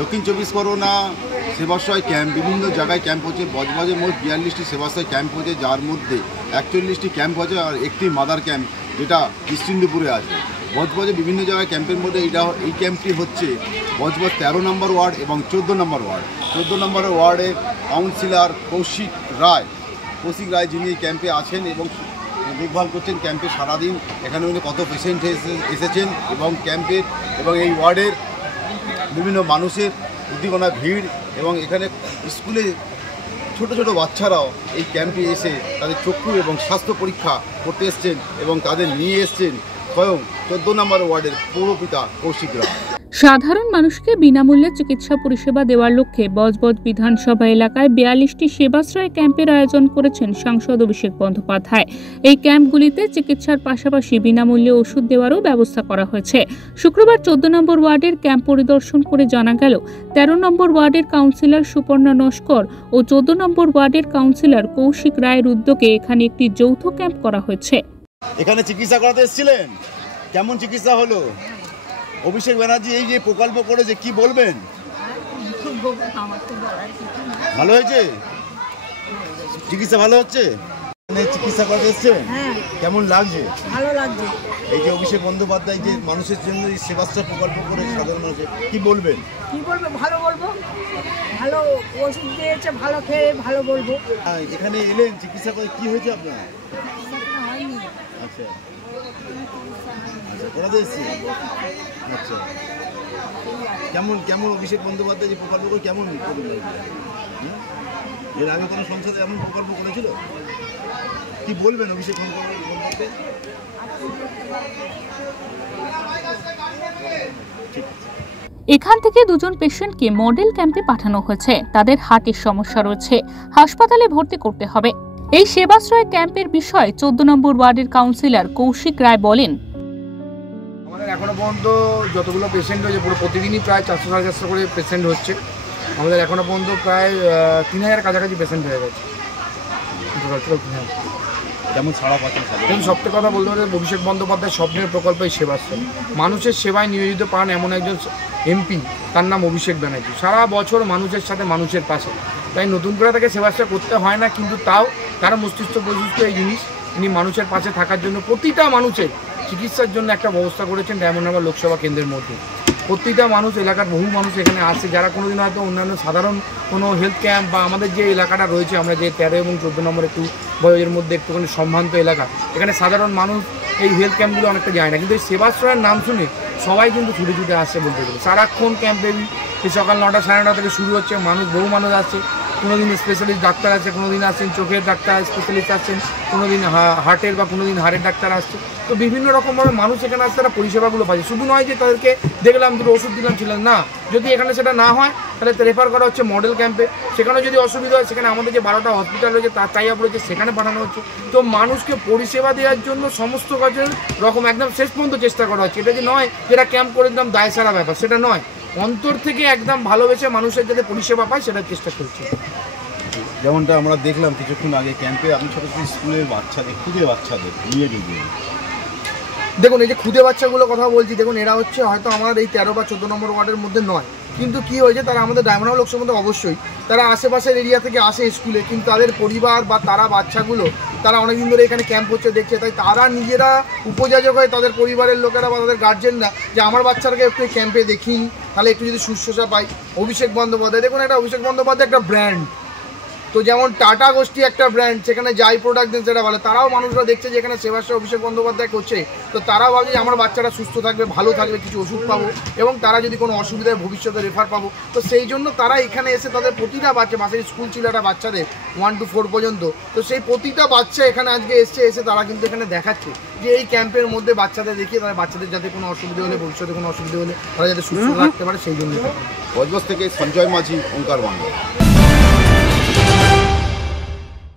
দক্ষিণ চব্বিশ পরগনা সেবাশ্রয় ক্যাম্প বিভিন্ন জায়গায় ক্যাম্প হচ্ছে। বজবজে মোট 42টি সেবাশ্রয় ক্যাম্প হচ্ছে, যার মধ্যে 41টি ক্যাম্প আছে আর একটি মাদার ক্যাম্প যেটা কৃষ্ণেন্দুপুরে আছে। বজবজে বিভিন্ন জায়গায় ক্যাম্পের মধ্যে এই ক্যাম্পটি হচ্ছে বজবজ 13 নম্বর ওয়ার্ড এবং 14 নম্বর ওয়ার্ড। 14 নম্বর ওয়ার্ডের কাউন্সিলর কৌশিক রায় যিনি এই ক্যাম্পে আছেন এবং দেখভাল করছেন ক্যাম্পে সারাদিন। এখানে উনি কত পেশেন্ট এসেছেন এবং ক্যাম্পের এবং এই ওয়ার্ডের বিভিন্ন মানুষের উদ্দীপনা ভিড় এবং এখানে স্কুলে ছোট ছোট বাচ্চারাও এই ক্যাম্পে এসে তাদের চক্ষু এবং স্বাস্থ্য পরীক্ষা করতে এসছেন এবং তাদের নিয়ে এসছেন স্বয়ং 14 নম্বর ওয়ার্ডের পৌরপিতা কৌশিক রায়। সাধারণ মানুষকে বিনামূল্যে চিকিৎসা পরিষেবা দেওয়ার লক্ষ্যে বজবজ বিধানসভা এলাকায় 42টি সেবাশ্রয় ক্যাম্পের আয়োজন করেছেন সাংসদ অভিষেক বন্দ্যোপাধ্যায়। এই ক্যাম্পগুলিতে চিকিৎসার পাশাপাশি বিনামূল্যে ওষুধ দেওয়ারও ব্যবস্থা করা হয়েছে। শুক্রবার 14 নম্বর ওয়ার্ডের ক্যাম্প পরিদর্শন করে জানা গেল 13 নম্বর ওয়ার্ডের কাউন্সিলর সুপর্ণা নস্কর ও 14 নম্বর ওয়ার্ডের কাউন্সিলর কৌশিক রায়ের উদ্যোগে এখানে একটি যৌথ ক্যাম্প করা হয়েছে। এখানে চিকিৎসা করাতে এসেছিলেন, কেমন চিকিৎসা হলো? অভিষেক ব্যানার্জি এই যে প্রকল্প করেছে কি বলবেন? ভালো হয়েছে, চিকিৎসা ভালো হচ্ছে, চিকিৎসা করতে এসছেন, কেমন লাগছে? ভালো লাগছে। এই যে অভিষেক বন্দ্যোপাধ্যায় যে মানুষের জন্য এই সেবাশ্রয় প্রকল্প করে সাধারণ মানুষের কি বলবেন? কি বলবো, ভালো বলবো, ভালো ওষুধ দিয়েছে, ভালো খেয়ে ভালো বলবো। এখানে এলেন চিকিৎসা করে, কি হয়েছে আপনার? আচ্ছা ওরাতে এসছে। আচ্ছা কেমন অভিষেক বন্দ্যোপাধ্যায় যে প্রকল্প করে কেমন এর আগে কোনো সংসদে এমন প্রকল্প করেছিল? কি বলবেন অভিষেক বন্দ্যোপাধ্যায়? এখান থেকে দুজন পেশেন্টকে মডেল ক্যাম্পে পাঠানো হয়েছে। তাদের হার্টের সমস্যা রয়েছে, হাসপাতালে ভর্তি করতে হবে। এই সেবাশ্রয় ক্যাম্পের বিষয়ে 14 নম্বর ওয়ার্ডের কাউন্সিলর কৌশিক রায় বলেন, আমাদের এখনো পর্যন্ত যতগুলো পেশেন্ট হয়েছে পুরো প্রতিদিনই প্রায় 400-450 করে পেশেন্ট হচ্ছে। আমাদের এখনো পর্যন্ত প্রায় 3000 কাছাকাছি পেশেন্ট হয়ে গেছে। যেমন সারা পাচ্ছেন সবথেকে কথা বলতে পারে অভিষেক বন্দ্যোপাধ্যায় স্বপ্নের প্রকল্প এই সেবাশ্রম। মানুষের সেবায় নিয়োজিত পান এমন একজন এমপি, তার নাম অভিষেক ব্যানার্জি। সারা বছর মানুষের সাথে মানুষের পাশে, তাই নতুন করে তাকে সেবাশ্রয় করতে হয় না, কিন্তু তাও তার মস্তিষ্ক বৈশিষ্ট্য এই জিনিস, তিনি মানুষের পাশে থাকার জন্য প্রতিটা মানুষের চিকিৎসার জন্য একটা ব্যবস্থা করেছেন ডায়মন্ডহারবার লোকসভা কেন্দ্রের মধ্যে। প্রতিটা মানুষ, এলাকার বহু মানুষ এখানে আসছে, যারা কোনোদিন হয়তো অন্যান্য সাধারণ কোনো হেলথ ক্যাম্প বা আমাদের যে এলাকাটা রয়েছে, আমরা যে 13 এবং 14 নম্বর একটু বয়সের মধ্যে একটুখানি সম্ভ্রান্ত এলাকা, এখানে সাধারণ মানুষ এই হেলথ ক্যাম্পগুলো অনেকটা যায় না, কিন্তু এই সেবাশ্রয়ের নাম শুনে সবাই কিন্তু ছুটে ছুটে আসছে বলতে গেলে। সারাক্ষণ ক্যাম্পে সকাল 9টা 9:30 থেকে শুরু হচ্ছে, বহু মানুষ আসছে। কোনোদিন স্পেশালিস্ট ডাক্তার আছে, কোনোদিন আসছেন চোখের ডাক্তার স্পেশালিস্ট আসছেন, কোনোদিন হার্টের বা কোনোদিন হাড়ের ডাক্তার আসছে। তো বিভিন্ন রকমভাবে মানুষ এখানে আসছে, তারা পরিষেবাগুলো পাচ্ছে। শুধু নয় যে তাদেরকে দেখলাম দুটো ওষুধ দিলাম ছিলেন না, যদি এখানে সেটা না হয় তাহলে রেফার করা হচ্ছে মডেল ক্যাম্পে। সেখানে যদি অসুবিধা হয়, সেখানে আমাদের যে 12টা হসপিটাল রয়েছে তার টাই আপ রয়েছে, সেখানে পাঠানো হচ্ছে। তো মানুষকে পরিষেবা দেওয়ার জন্য সমস্ত কাজের রকম একদম শেষ পর্যন্ত চেষ্টা করা হচ্ছে। এটা যে নয় যেটা ক্যাম্প করে দিলাম দায় সারা ব্যাপার, সেটা নয়। অন্তর থেকে একদম ভালোবেসে মানুষের যাতে পরিষেবা পায় সেটার চেষ্টা করছে। যেমনটা আমরা দেখলাম কিছুক্ষণ আগে ক্যাম্পে, আপনি ছোটো ছোটো স্কুলের বাচ্চাদের, ক্ষুদে বাচ্চাদের নিয়ে ঢুকবেন। দেখুন এই যে ক্ষুদে বাচ্চাগুলো কথা বলছি, দেখুন এরা হচ্ছে হয়তো আমার এই 13 বা 14 নম্বর ওয়ার্ডের মধ্যে নয়, কিন্তু কি হয়েছে, তারা আমাদের ডায়মন্ডহারবার লোকসভার মধ্যে অবশ্যই তারা আশেপাশের এরিয়া থেকে আসে স্কুলে, কিন্তু তাদের পরিবার বা তারা বাচ্চাগুলো তারা অনেকদিন ধরে এখানে ক্যাম্প হচ্ছে দেখছে, তাই তারা নিজেরা উপযোজক হয়, তাদের পরিবারের লোকেরা বা তাদের গার্জেনরা, যে আমার বাচ্চাটাকে একটু ক্যাম্পে দেখি, তাহলে একটু যদি শুশ্রূষা পাই। অভিষেক বন্দ্যোপাধ্যায়, দেখুন একটা অভিষেক বন্দ্যোপাধ্যায় একটা ব্র্যান্ড, তো যেমন টাটা গোষ্ঠী একটা ব্র্যান্ড, সেখানে যাই প্রোডাক্ট দেন সেটা ভালো, তারাও মানুষরা দেখছে যে এখানে সেবাশ্রয় অভিষেক বন্দ্যোপাধ্যায় করছে, তো তারাও ভাবছে যে আমার বাচ্চারা সুস্থ থাকবে, ভালো থাকবে, কিছু ওষুধ পাবো এবং তারা যদি কোনো অসুবিধায় ভবিষ্যতে রেফার পাবো। তো সেই জন্য তারা এখানে এসে তাদের প্রতিটা বাচ্চা, বাসের স্কুল ছিল একটা বাচ্চাদের 1 to 4 পর্যন্ত, তো সেই প্রতিটা বাচ্চা এখানে আজকে এসে তারা কিন্তু এখানে দেখাচ্ছে যে এই ক্যাম্পের মধ্যে বাচ্চাদের দেখিয়ে তারা বাচ্চাদের যাতে কোনো অসুবিধা হলে, ভবিষ্যতে কোনো অসুবিধা হলে তারা যাতে সুস্থ রাখতে পারে, সেই জন্য। বজবজ থেকে সঞ্জয় মাঝি, ওঙ্কার বাংলা।